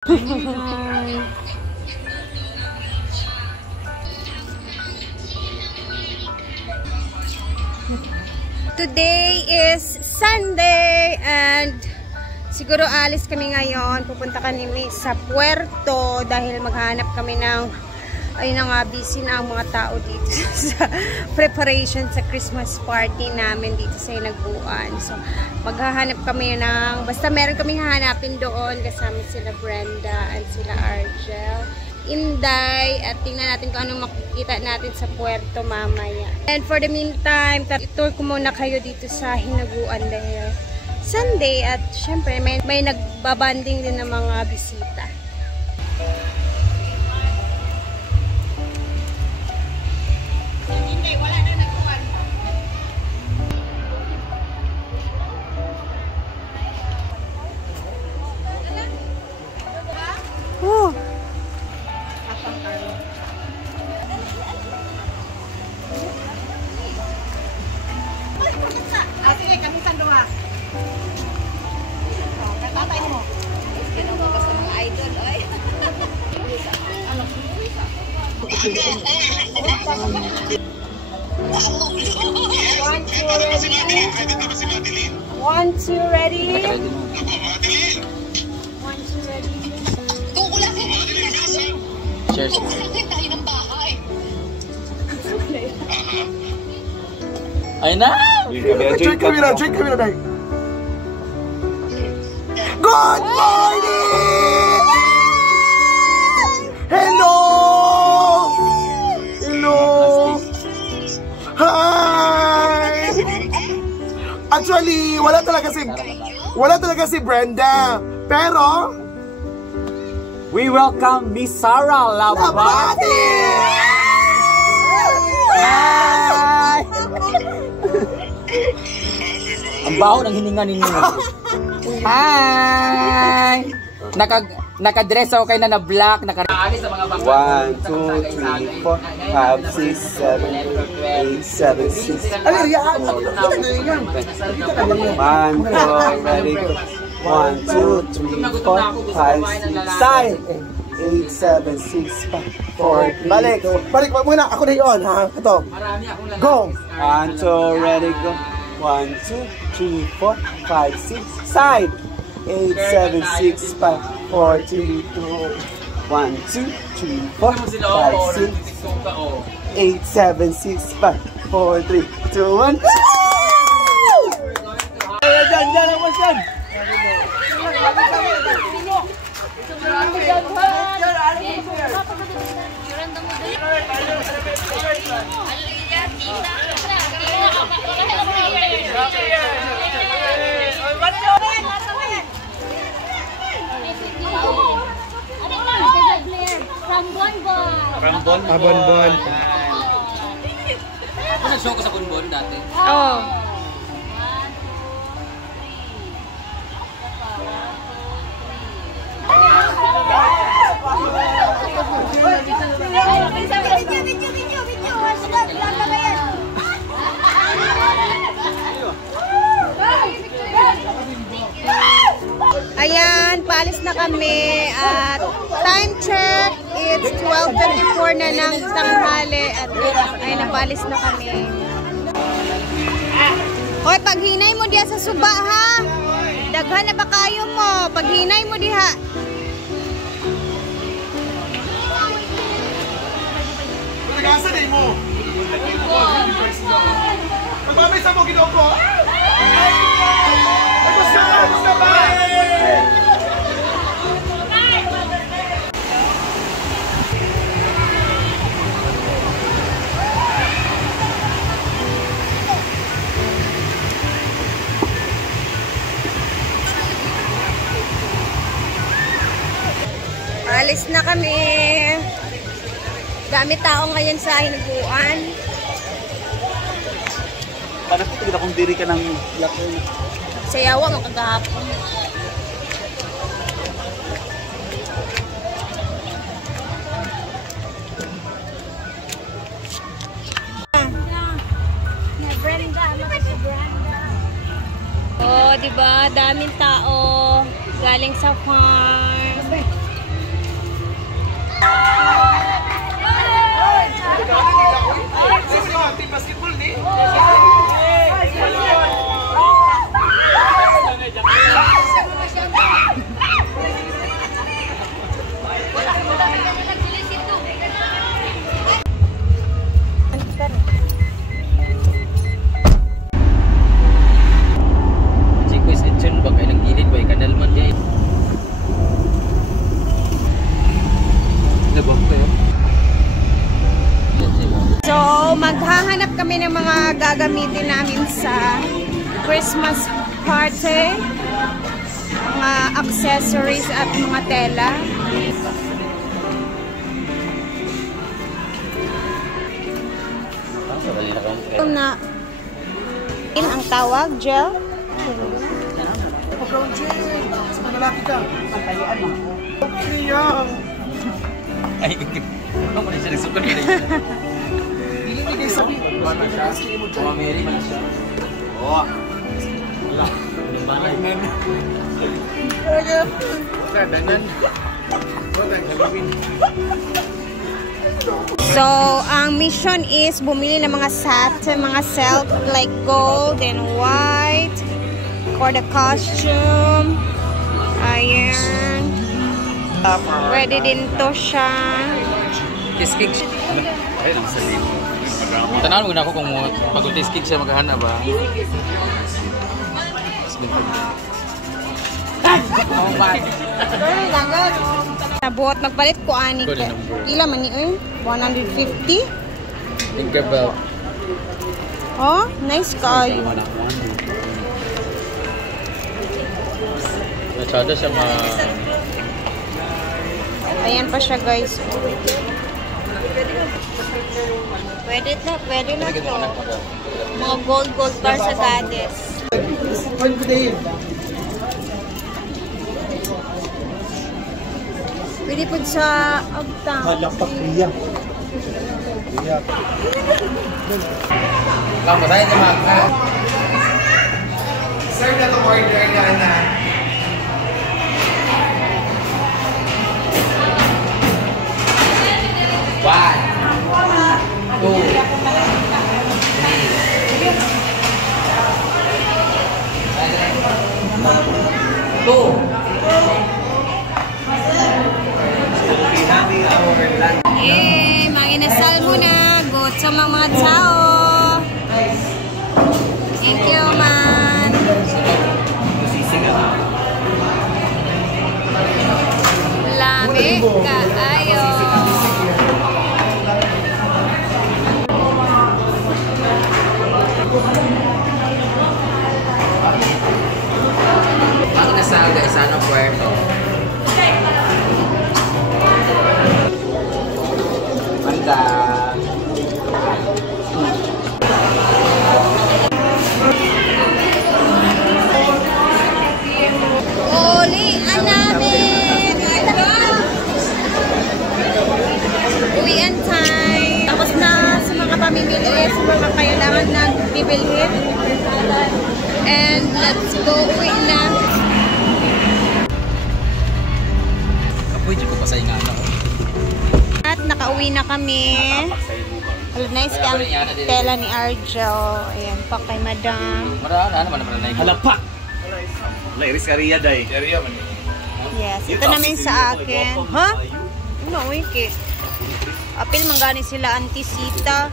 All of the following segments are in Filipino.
Today is Sunday and siguro alis kami ngayon. Pupunta kami sa Puerto dahil maghanap kami ng, ayun na nga, busy na ang mga tao dito sa preparation sa Christmas party namin dito sa Hinaguan. So maghahanap kami ng, basta meron kami hahanapin doon kasama sila Brenda and sila Argel, Inday, at tingnan natin kung anong makikita natin sa Puerto mamaya. And for the meantime, tour ko muna kayo dito sa Hinaguan dahil Sunday at syempre may nagbabanding din ng mga bisita. Inday, wala na nagkuhan. Oh. Sige, kami sanduha. Tatay mo. Kaya mo kasi mga idol, oy. One, two, ready? One, two, ready? Cheers. Ay na! Drink kami na, Day. Good morning! Hello! Hello! Hi! Actually, wala talaga si Brenda. Pero We welcome Miss Sarah Labati! Hi! Ang baho ng hininga ninyo. Hi! Nakadress ako kayo na black. 1, 2, 3, 4, 5, 6, 7, 8, 7, 6. ano yan? 1, 2, ready, go. 1, 2, 3, 4, 5, 6, side. 8, 7, 6, 5, 4, 3. Balik wag muna. Ako na yun, ha? Ito. Go! 1, 2, ready, go. 1, 2, 3, 4, 5, 6, side. 8, 7, 6, 5, 4, 3, 2. 1, 2, 3, 4, 5, 6, 8, 7, 6, 5, 4, 3, 2, 1. Diyan naman siya. From Bonbon. Ako nag-show ko sa Bonbon dati. Oh. Ayan, paalis na kami at time check, it's 12:24 na ng tanghali at ay napaalis na kami. Hoy, paghinay mo diha sa suba ha. Daghan na ba kayo mo? Paghinay mo diha. Nagasan eh mo. Magbabay sa mo ginaw ko. Ay, gusto ba? Alis na kami. Dami tao ngayon sa Hinaguan. Parang kita kung diri ka ng lako. Sayawa makagahapon. Oh, diba? Daming tao galing sa farm. Maghahanap kami ng mga gagamitin namin sa Christmas party. Mga accessories at mga tela. Ito na. Ang tawag, gel? Brown gel. Mas malalaki ka. Pantayaan mo. Okay yan. Ay, ano mo na siya nagsukot na Hindi mo kayo sabi. Oh, Mary man siya. Oh. Wala. Banay men. Danan. So, ang mission is bumili ng mga set, mga silk like gold and white for the costume. Ayan. Pwede din to siya. Kiskik siya. Ay, lang sa limo. Tanahan mo na ako kung pag-kiskik siya maghahanap ba. Nabuhat magpalit ko ani ka. Ila man ni 150. Tinkerbell. Oh, nice kayo. Masyado siya Ayan pa siya, guys. Pwede na to. Mga gold bar sa goddess. Pwede po sa agtang. Halapak niya. Kamu tayo naman. Sir, na itong order na. One. Two. Two. Manginasal muna. Good sa mga tao. Thank you, man. Lami kaayo. Ang nasal guys, ano puerto? Manda. Oli, namin! Uwian time. Tapos na sa mga pamimili, sa mga kailangan na bibilhin. And let's go, uwi na. Kapoy, di ko pa sa ingana. At nakauwi na kami. Nice ka ang tela ni Argel. Ayan, pa kay Madam. Marana naman na Halapak! Wala, iris kariya day. Area man. Yes, ito namin sa akin. Ha? Ano, wiki. Apil manggani sila Auntie Sita.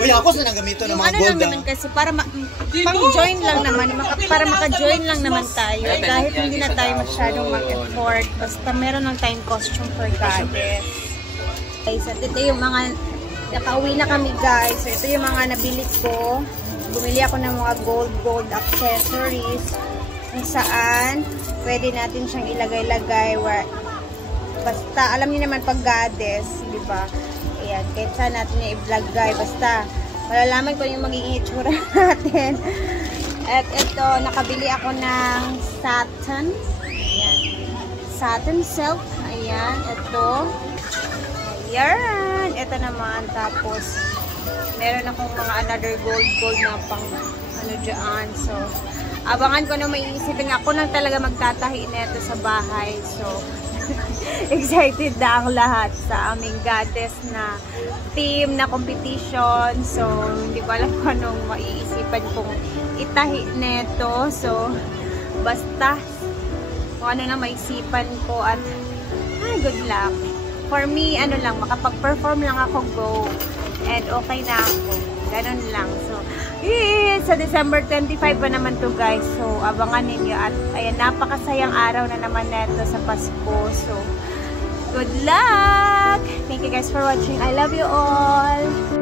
Uy, ako sa nang gamito ng Yung mga ano gold. lang naman kasi para pang-join lang naman, para maka-join lang naman tayo. Kahit hindi na tayo masyadong mag-effort, basta meron ng time costume for goddess. Guys, at ito yung mga, nakauwi na kami guys. So ito yung mga nabili ko. Bumili ako ng mga gold accessories. Kung saan, pwede natin siyang ilagay-lagay. Basta, alam niyo naman pag goddess, di ba? Ayan, kahit saan natin i-vlog guys. Basta, malalaman ko yung magiging itsura natin. At ito, nakabili ako ng satin. Ayan. Satin silk. Ayan, ito. Ayan. Ito naman. Tapos, meron akong mga another gold na pang ano dyan. So, abangan ko na may iisipin. Ako nang talaga magtatahi nito sa bahay. So, excited na ang lahat sa aming goddess na team na competition. So, hindi ko alam kung anong maiisipan kong itahi neto. So, basta kung ano na maisipan ko at good luck. For me, ano lang, makapag-perform lang ako, go. And okay na ako. Ganun lang. So, sa December 25 pa naman to guys. So, abangan ninyo. At ayan, napakasayang araw na naman neto sa Pasko. So, Good luck! Thank you guys for watching. I love you all!